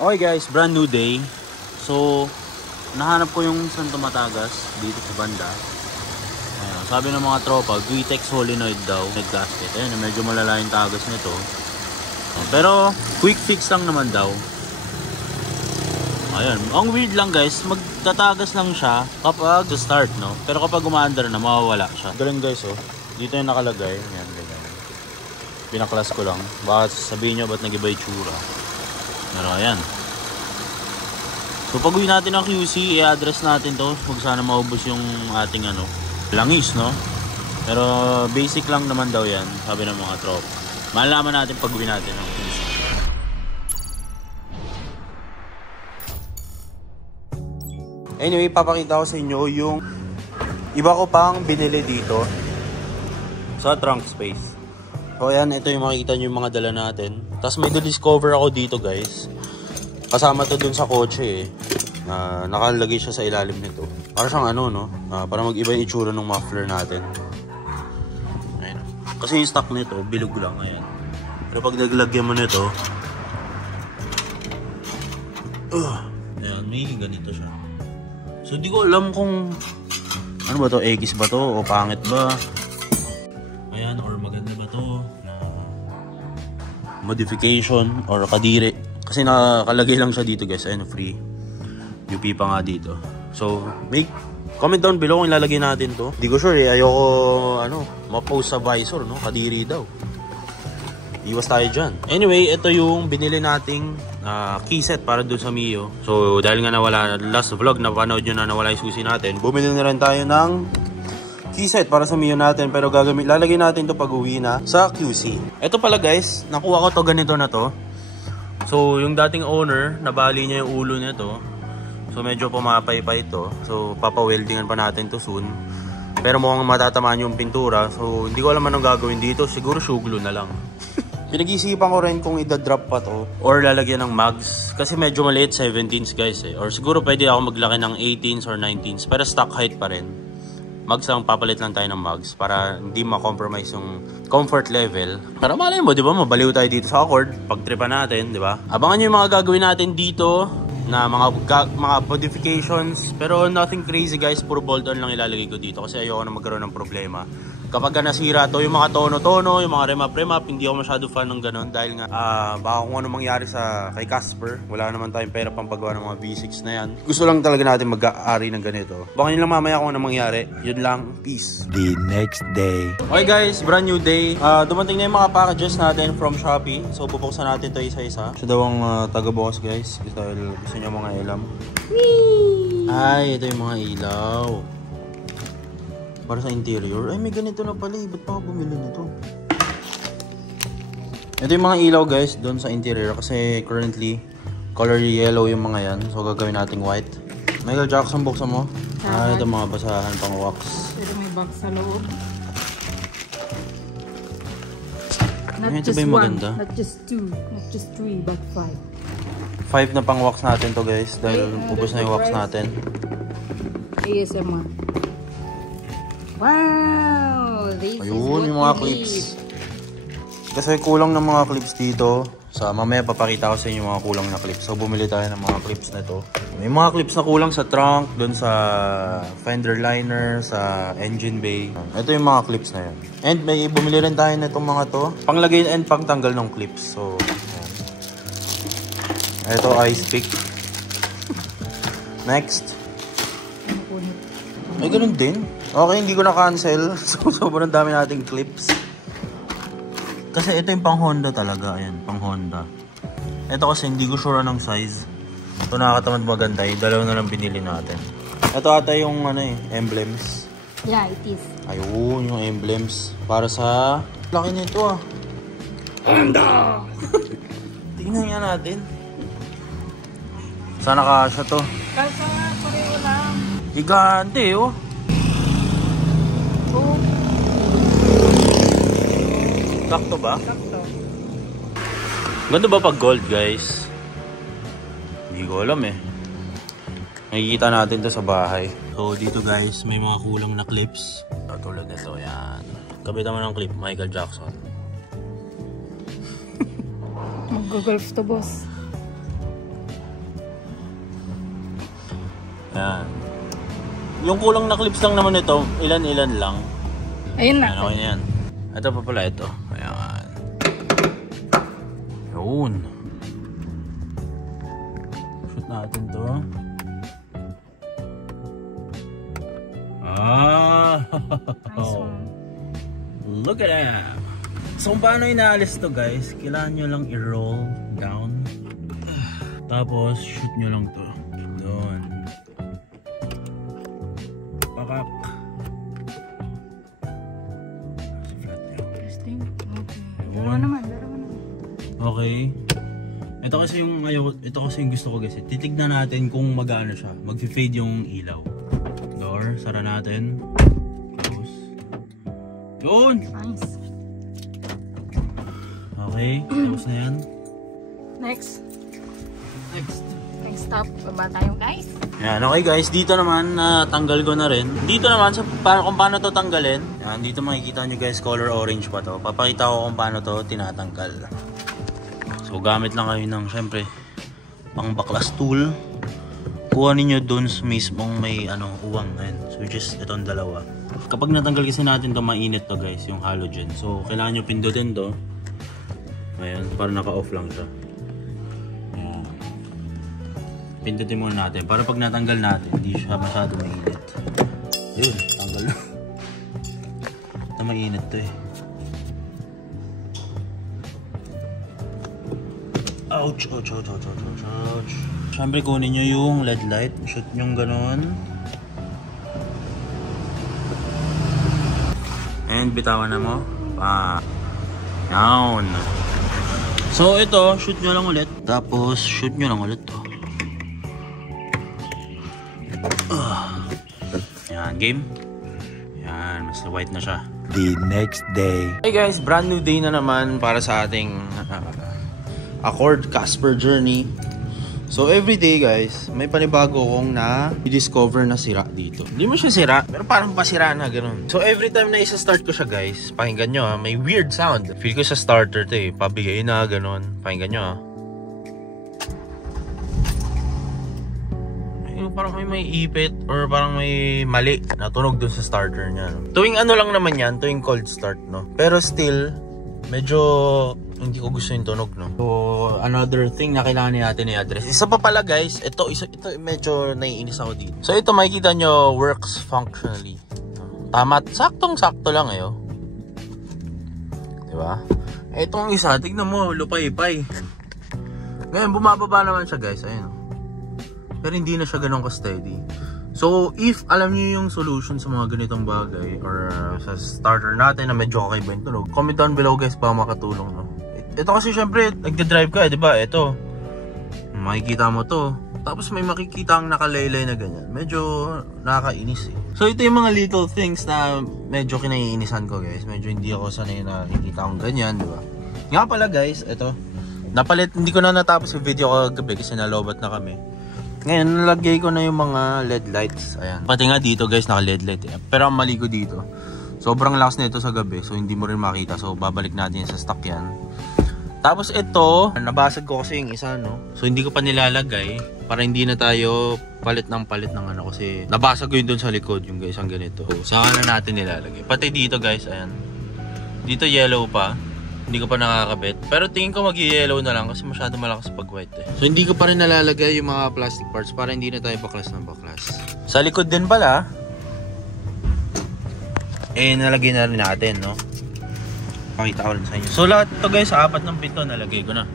Okay guys, brand new day. So, nahanap ko yung Santo Matagas dito sa banda. Ayan, sabi ng mga tropa, Guitex solenoid daw, nag-gasket. Ayan, medyo malala yung tagas nito. Pero, quick fix lang naman daw. Ayan, ang weird lang guys, magtatagas lang siya kapag start, no? Pero kapag umaandar na, mawawala siya. Galing guys, oh. Dito yung nakalagay. Ayan, ganyan. Pinaklas ko lang. Baka sabihin nyo ba't nag-iba yung tsura. Pero ayan. So pag uwi natin ang QC, i-address natin to. Huwag sana maubos yung ating langis, no? Pero basic lang naman daw yan, sabi ng mga trop. Malalaman natin pag uwi natin ang QC. Anyway, papakita ko sa inyo yung iba ko pang binili dito sa trunk space. So ayan, ito yung makikita nyo yung mga dala natin. Tapos may discover ako dito guys. Kasama to dun sa kotse eh. Nakalagay siya sa ilalim nito. Para siyang no? Para mag-iba yung itsura ng muffler natin. Ayan. Kasi yung stock nito, bilog lang. Ayan. Pero pag naglagyan mo nito, ayan, may ganito siya. So di ko alam kung ano ba to, egis ba to o pangit ba. Ayan, or maganda ba to na modification or kadiri. Kasi nakalagay lang siya dito guys. Ayan, free UP pa nga dito. So comment down below kung ilalagay natin to. Hindi ko sure eh, ayoko ma-post sa visor, no? Kadiri daw. Iwas tayo dyan. Anyway, ito yung binili nating keyset para dun sa Mio. So dahil nga nawala, last vlog napanood nyo na nawala yung susi natin, bumili na rin tayo ng keyset para sa Mio natin. Pero lalagay natin to pag uwi na sa QC. Ito pala guys, nakuha ko to ganito na to. So yung dating owner, nabali niya yung ulo nito. So medyo pumapay-pay ito. So papaweldingan pa natin to soon. Pero mukhang matatamaan yung pintura. So hindi ko alam anong gagawin dito. Siguro shoe glue na lang. Pinag-isipan ko rin kung i-drop pa to or lalagyan ng mags. Kasi medyo maliit, 17s guys eh. Or siguro pwede ako maglaki ng 18s or 19s. Pero stock height pa rin. Mags lang, papalit lang tayo ng mags para hindi ma-compromise yung comfort level. Para malay mo, di ba, mabaliw tayo dito sa Accord. Pagtripan natin, di ba? Abangan nyo yung mga gagawin natin dito na mga modifications. Pero nothing crazy guys, puro bolt-on lang ilalagay ko dito kasi ayoko na magkaroon ng problema. Kapag nasira to, yung mga tono-tono, yung mga remap-remap, hindi ako masyado fan ng ganun dahil nga baka kung ano mangyari kay Casper, wala naman tayong pera pang paggawa ng mga V6 na yan. Gusto lang talaga natin mag-aari ng ganito. Baka nyo lang mamaya kung ano mangyari. Yun lang, peace. The next day. Okay guys, brand new day. Dumating na yung mga packages natin from Shopee. So bubuksan natin to isa-isa. Siya daw ang taga-boss guys. Dahil gusto nyo mga ilam. Ay, ito yung mga ilaw. Para sa interior. Ay, may ganito na pala eh. Ba't pa ako bumili nito? Ito yung mga ilaw guys doon sa interior. Kasi currently, color yellow yung mga yan. So, gagawin nating white. Michael Jackson, buksan mo. Ito mga basahan pang wax. Ito may box sa loob. Not just one, not just two, not just three, but 5. 5 na pang wax natin to guys. Dahil ubos na yung wax natin. ASMR. Wow! This ayun, yung mga clips. Kasi kulang ng mga clips dito. Mamaya papakita ko sa inyo yung mga kulang na clips. So bumili tayo ng mga clips na to. May mga clips na kulang sa trunk, dun sa fender liner, sa engine bay. Ito yung mga clips na yan. And may bumili rin tayo na itong mga to. Panglagay and pangtanggal ng clips. So, ayan. Ito ice pick. Next. Ay, ganun din. Okay, hindi ko na-cancel. So, sobrang dami nating clips. Kasi ito yung pang Honda talaga. Ayan, pang Honda. Ito kasi hindi ko sure ng size. Ito nakakatamad maganda. Yung dalawa na lang binili natin. Ito ata yung emblems. Yeah, it is. Ayun, yung emblems. Para sa... laki nito Honda! Tingnan nga natin. Sana kasya to. Kasi pareho lang. Gigante Sakto ba? Sakto. Ganda ba pag gold guys? Hindi ko alam eh. Makikita natin to sa bahay. So dito guys, may mga kulang na clips. Tulad nito, yan. Kabitan mo ng clip, Michael Jackson. Mag-golf to boss. Yan. Yung kulang na clips lang naman ito, ilan-ilan lang. Ayun na. Ano yan? Ito pa pala ito. Ayan. Yun. Shoot natin to. Nice one. Look at that. So kung paano inaalis to guys, kailangan nyo lang i-roll down. Tapos shoot nyo lang to. Doon. Pakak. Interesting. Okay. Dalawa naman. Okay. Ito kasi yung gusto ko guys. Titignan natin kung mag-ano siya. Mag-fade yung ilaw. Door, sara natin. Close. Yun! Nice. Okay, tapos na yan. Next stop. Baba tayo guys. Yan, okay guys. Dito naman, tanggal ko na rin. Dito naman, kung paano to tanggalin. Yan, dito makikita nyo guys, color orange pa to. Papakita ko kung paano to tinatanggal. So, gamit lang kayo ng, syempre, pang baklas tool. Kuha ninyo dun sa mismong may uwang. Ayan. So, just itong dalawa. Kapag natanggal kasi natin to, mainit to guys, yung halogen. So, kailangan nyo pindutin to. Ayan, para naka-off lang siya. Ayan. Pindutin muna natin. Para pag natanggal natin, hindi siya masyado mainit. Ayun, tanggal na. Ito mainit to eh. Ouch, ouch, ouch, ouch, ouch, ouch. Siyempre kunin nyo yung LED light. Shoot nyo ganon. And bitawan na mo. Down. So ito, shoot nyo lang ulit. Tapos shoot nyo lang ulit to. Yan, game. Yan, mas white na siya. The next day. Hey guys, brand new day na naman para sa ating Accord Casper journey. So everyday guys, may panibago kong na-discover na sira dito. Hindi mo siya sira, pero parang pasira na ganun. So every time na isa-start ko siya guys, pakinggan nyo may weird sound. Feel ko sa starter to eh, pabigay na ganun. Pakinggan nyo parang may ipit or parang may mali na tunog dun sa starter niya. Tuwing lang naman yan, tuwing cold start no. Pero still, medyo hindi ko gusto yung tunog no. So another thing na kailangan natin i-address. Isa pa pala guys, ito medyo naiinis ako dito. So ito makikita nyo works functionally. Tama, saktong-sakto lang eh. Diba? Itong isa, tignan mo, lupay-pay. Ngayon bumababa naman siya guys, ayun. Pero hindi na siya ganun ka-steady. So, if alam niyo yung solution sa mga ganitong bagay or sa starter natin na medyo okay ba yung tunog, comment down below guys para makatulong. No? Ito kasi syempre, nagda-drive ka, di ba? Ito, makikita mo to. Tapos may makikita ang nakalaylay na ganyan. Medyo nakakainis eh. So, ito yung mga little things na medyo kinaiinisan ko guys. Medyo hindi ako sanay na nakikita akong ganyan, di ba? Nga pala guys, ito. Napalit, hindi ko na natapos yung video kagabi kasi nalobat na kami. Ngayon, nalagay ko na yung mga LED lights. Ayan. Pati nga dito guys, naka LED light eh. Pero ang mali ko dito, sobrang lakas na ito sa gabi. So, hindi mo rin makita. So, babalik natin sa stock yan. Tapos ito, nabasag ko kasi yung isa, no? So, hindi ko pa nilalagay para hindi na tayo palit ng kasi nabasag ko yun dun sa likod, yung guys, ang ganito. So, saka na natin nilalagay. Pati dito guys, ayan. Dito yellow pa. Hindi ko pa nakakabit. Pero tingin ko mag-yellow na lang kasi masyado malakas pag white eh. So hindi ko pa rin nalalagay yung mga plastic parts para hindi na tayo baklas ng baklas. Sa likod din pala, nalagay na rin natin, no? Pakita ko rin sa inyo. So lahat ito guys, sa 4 ng pinto nalagay ko na.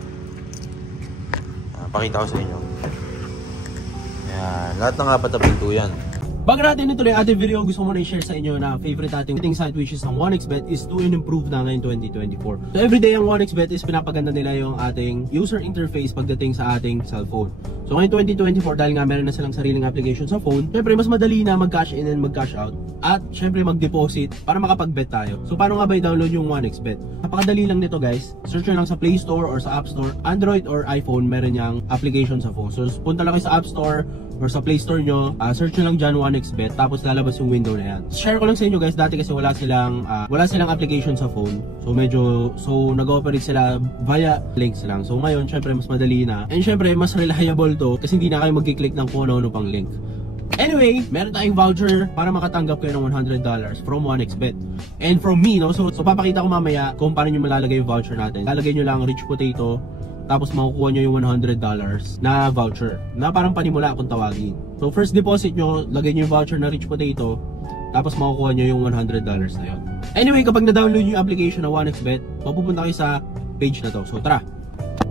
Pakita ko sa inyo. Yan, lahat ng 4 ng pinto yan. Bago natin ituloy ang ating video, gusto ko muna i-share sa inyo na favorite ating site which is ang 1xBet is to improve na ngayon 2024. So everyday ang 1xBet is pinapaganda nila yung ating user interface pagdating sa ating cellphone. So ngayon 2024 dahil nga meron na silang sariling application sa phone, syempre mas madali na mag-cash in and mag-cash out at syempre mag-deposit para makapag-bet tayo. So paano nga ba i-download yung 1xBet? Napakadali lang nito guys. Search nyo lang sa Play Store or sa App Store. Android or iPhone, meron niyang application sa phone. So punta lang kayo sa App Store or sa Play Store nyo, search nyo lang dyan 1xBet, tapos lalabas yung window na yan. Share ko lang sa inyo guys, dati kasi wala silang application sa phone. So nag-operate sila via links lang. So ngayon, syempre mas madali na. And syempre, mas reliable to kasi hindi na kayo mag-click ng kung ano-ano pang link. Anyway, meron tayong voucher para makatanggap kayo ng $100 from 1xBet. And from me, no? So papakita ko mamaya kung paano nyo malalagay yung voucher natin. Lalagay nyo lang rich potato, tapos makukuha nyo yung $100 na voucher na parang panimula kung tawagin. So first deposit nyo, lagay nyo yung voucher na rich potato, tapos makukuha nyo yung $100 na yun. Anyway, kapag na-download nyo yung application ng 1xBet, mapupunta kayo sa page na to. So tara!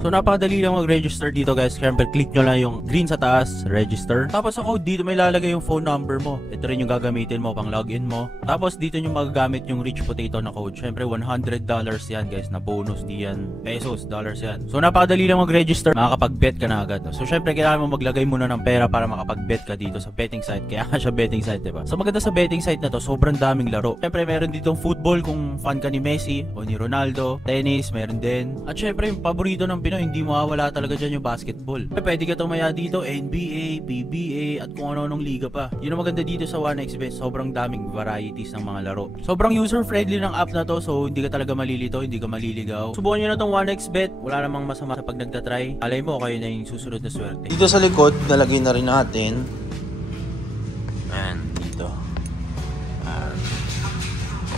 So napakadali lang mag-register dito guys. Siyempre click nyo lang yung green sa taas, register. Tapos sa code dito may lalagay yung phone number mo. Ito rin yung gagamitin mo pang login mo. Tapos dito nyo magagamit yung rich potato na code. Siyempre $100 yan guys na bonus, di yan pesos, dollars yan. So napakadali lang mag-register, makakapag-bet ka na agad. So siyempre kailangan mo maglagay muna ng pera para makapag-bet ka dito sa betting site. Kaya nga siya betting site, diba? So maganda sa betting site na to, sobrang daming laro. Siyempre meron ditong football kung fan ka ni Messi o ni Ronaldo. Tennis, meron din. At siyempre yung paborito ng Pinoy, hindi mawawala talaga dyan yung basketball. Pwede ka tumaya dito, NBA, PBA, at kung ano-anong liga pa. Yun ang maganda dito sa 1xBet, sobrang daming varieties ng mga laro. Sobrang user-friendly ng app na to, so hindi ka talaga malilito, hindi ka maliligaw. Subukan nyo na tong 1xBet, wala namang masama sa pag nagtatry. Alay mo, kayo na yung susunod na swerte. Dito sa likod, nalagay na rin natin. Ayan, dito.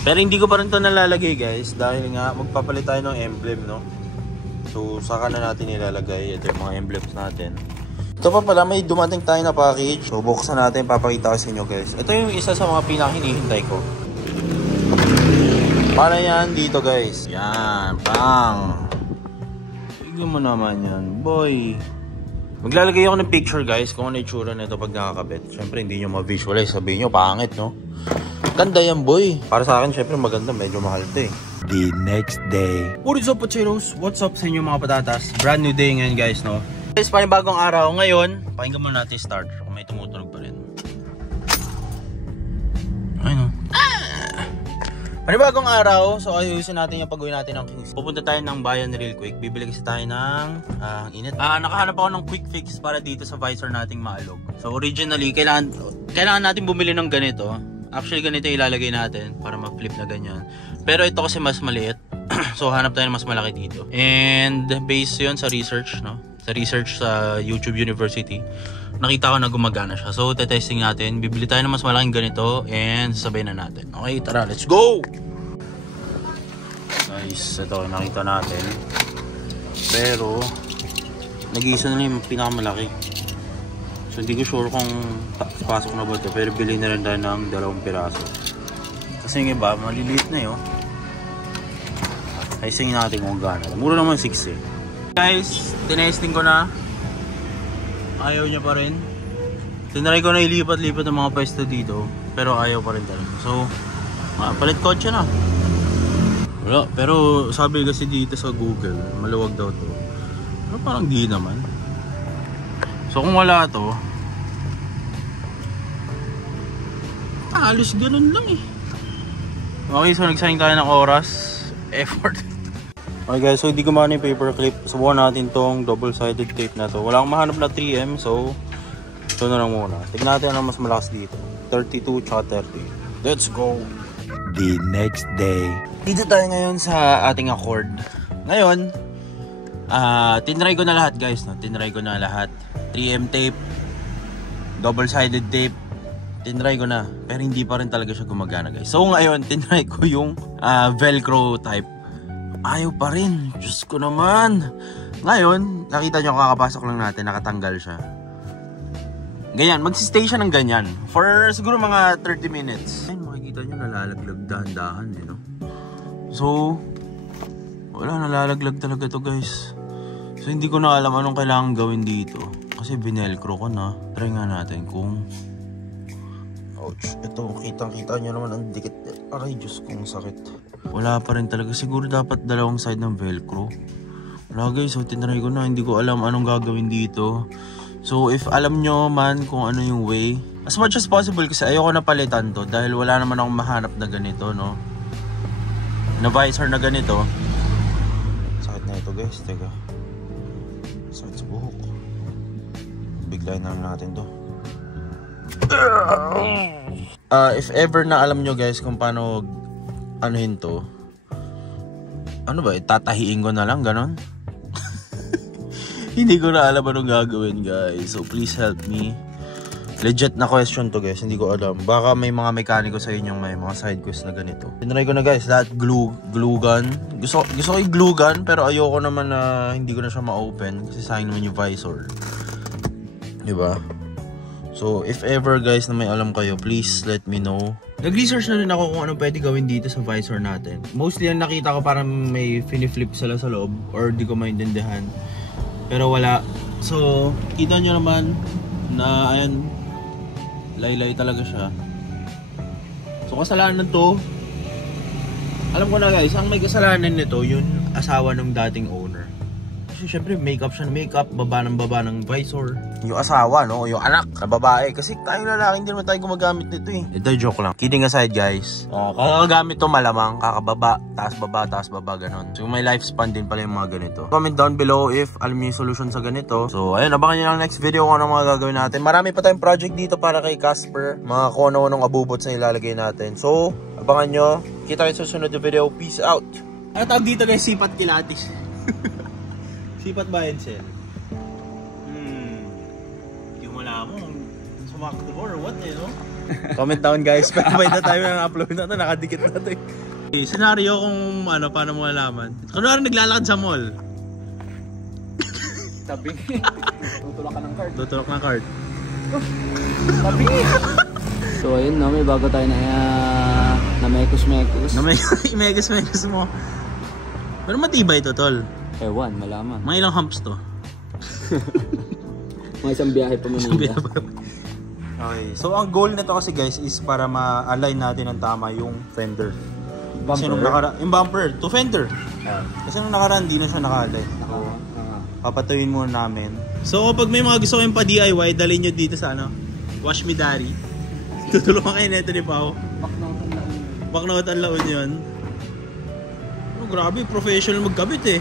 Pero hindi ko pa rin to nalalagay guys, dahil nga magpapalit tayo ng emblem, no? So, saka na natin ilalagay ito yung mga emblems natin. Ito pa pala, may dumating tayo na package. So, buksan natin, papakita ko sa inyo guys. Ito yung isa sa mga pinakahinihintay ko. Para yan dito guys. Yan, bang! Tignan mo naman yan, boy. Maglalagay ako ng picture guys kung ano yung tsura nito pag nakakabit. Siyempre, hindi nyo ma-visualize. Sabihin nyo, pangit, no? Ganda yan, boy. Para sa akin, siyempre maganda. Medyo mahal ito eh. The next day. What is up, Pocheros? What's up sa inyo mga patatas? Brand new day ngayon guys, no? Guys, panibagong araw ngayon. Pakinggan muna natin start. Kung may tumutunog pa rin. Ayun, no? Panibagong araw. So ayusin natin yung pag-uwi natin ng Kings. Pupunta tayo ng bayan real quick. Bibili kasi tayo ng init. Nakahanap ako ng quick fix para dito sa visor nating maalog. So originally, kailangan natin bumili ng ganito. Actually, ganito ilalagay natin para ma-flip na ganyan. Pero ito kasi mas maliit. So, hanap tayo ng mas malaki dito. And, based yun sa research, no? Sa research sa YouTube University, nakita ko na gumagana siya. So, testing natin. Bibili tayo ng mas malaking ganito and sasabayin na natin. Okay, tara, let's go! Nice. Ito, nakita natin. Pero, nag-iisa na yung pinakamalaki. So, hindi ko sure kung pasok na ba ito. Pero, bilhin na rin tayo ng 2 piraso. Kasi yung iba, maliliit na yun. Ayosingin natin kung gana. Mura naman 6 eh. Guys, tinesting ko na. Ayaw niya pa rin. Tinry ko na ilipat-lipat ng mga pwesto dito. Pero ayaw pa rin talaga. So, palit kotse na. Wala. Pero sabi kasi dito sa Google, maluwag daw to. Pero parang di naman. So kung wala to, halos ganun lang eh. Okay, so nagsayang tayo ng oras. Effort. Okay guys, so hindi gumana yung paperclip. Subukan natin tong double-sided tape na to. Wala akong mahanap na 3M, so ito na lang muna. Tignan natin ang mas malakas dito. 32 tsaka 30. Let's go! The next day. Dito tayo ngayon sa ating Accord. Ngayon, tinry ko na lahat guys. No? Tinry ko na lahat. 3M tape, double-sided tape. Tinry ko na, pero hindi pa rin talaga siya gumagana guys. So ngayon, tinry ko yung Velcro type. Ayaw pa rin. Diyos ko naman. Ngayon, nakita nyo kakapasok lang natin, nakatanggal siya. Ganyan, magsistay siya ng ganyan. For siguro mga 30 minutes. Ayun, makikita nyo nalalaglag dahan-dahan eh, no? So, wala, nalalaglag talaga to guys. So hindi ko na alam anong kailangan gawin dito. Kasi binelcro ko na. Try nga natin kung... Ouch, ito kitang-kita nyo naman ang dikit. Aray, Diyos kong sakit. Wala pa rin talaga. Siguro dapat dalawang side ng velcro. Wala guys, so tinry ko na. Hindi ko alam anong gagawin dito. So if alam nyo man kung ano yung way, as much as possible kasi ayoko na palitan to. Dahil wala naman akong mahanap na ganito, no? Na visor na ganito. Sakit na ito guys, teka. Sakit sa buhok. Biglayin naman natin to. If ever na alam nyo guys kung paano anuhin to, ano ba, tatahiin ko na lang ganon. Hindi ko na alam anong gagawin guys, so please help me. Legit na question to guys, hindi ko alam. Baka may mga mekaniko sa inyong may mga side quest na ganito. Tinry ko na guys, lahat glue gun. Gusto ko yung glue gun, pero ayoko naman na hindi ko na siya ma-open kasi sayang naman yung visor. Diba? So, if ever guys na may alam kayo, please let me know. Nag-research na rin ako kung ano pwede gawin dito sa visor natin. Mostly ang nakita ko parang may finiflip sila sa loob or di ko maintindihan. Pero wala. So, kita nyo naman na ayan, laylay talaga siya. So, kasalanan to. Alam ko na guys, ang may kasalanan nito, yung asawa ng dating owner. Kasi syempre, makeup siya, baba ng visor. Yung asawa, no? Yung anak na babae. Kasi tayong lalaki, hindi naman tayo gumagamit nito eh. Ito, joke lang. Kidding aside guys. Kakagamit to malamang, kakababa, taas baba, ganun. So may lifespan din pala yung mga ganito. Comment down below if alam niyo yung solution sa ganito. So ayun, abangan nyo lang next video kung ano mga gagawin natin. Marami pa tayong project dito para kay Casper. Mga kung ano-anong abubots na ilalagay natin. So, abangan nyo. Kita kayo sa susunod na video. Peace out! Ano tawag dito guys? Sipat kilatis. Sipat ba yun, Sel? Hindi mo alam mo sumakto or what eh, no? Comment down guys. Pwede na tayo na upload na ito. Nakadikit na ito eh. Senaryo kung ano, paano mo alaman. Kunwari naglalakad sa mall. Sabi. Tutulak ng card. Sabi. So ayun no, may bago tayo na mekos. Na may imekos mo. Pero matibay ito, tol. Ewan, malaman. Mga ilang humps to? Mga isang biyahe pa Manila. Okay, so ang goal nito kasi guys is para ma-align natin ng tama yung fender. Kasi nung yung bumper to fender. Kasi nung nakaraan hindi na siya naka-align. Papatuyin muna namin. So kapag may mga gusto kayong pa-DIY, dalhin nyo dito sa ano, Wash Me Daddy. Tutulungan kayo neto ni Pao. Baknaut ang laon yun. Oh, grabe, professional magkabit eh.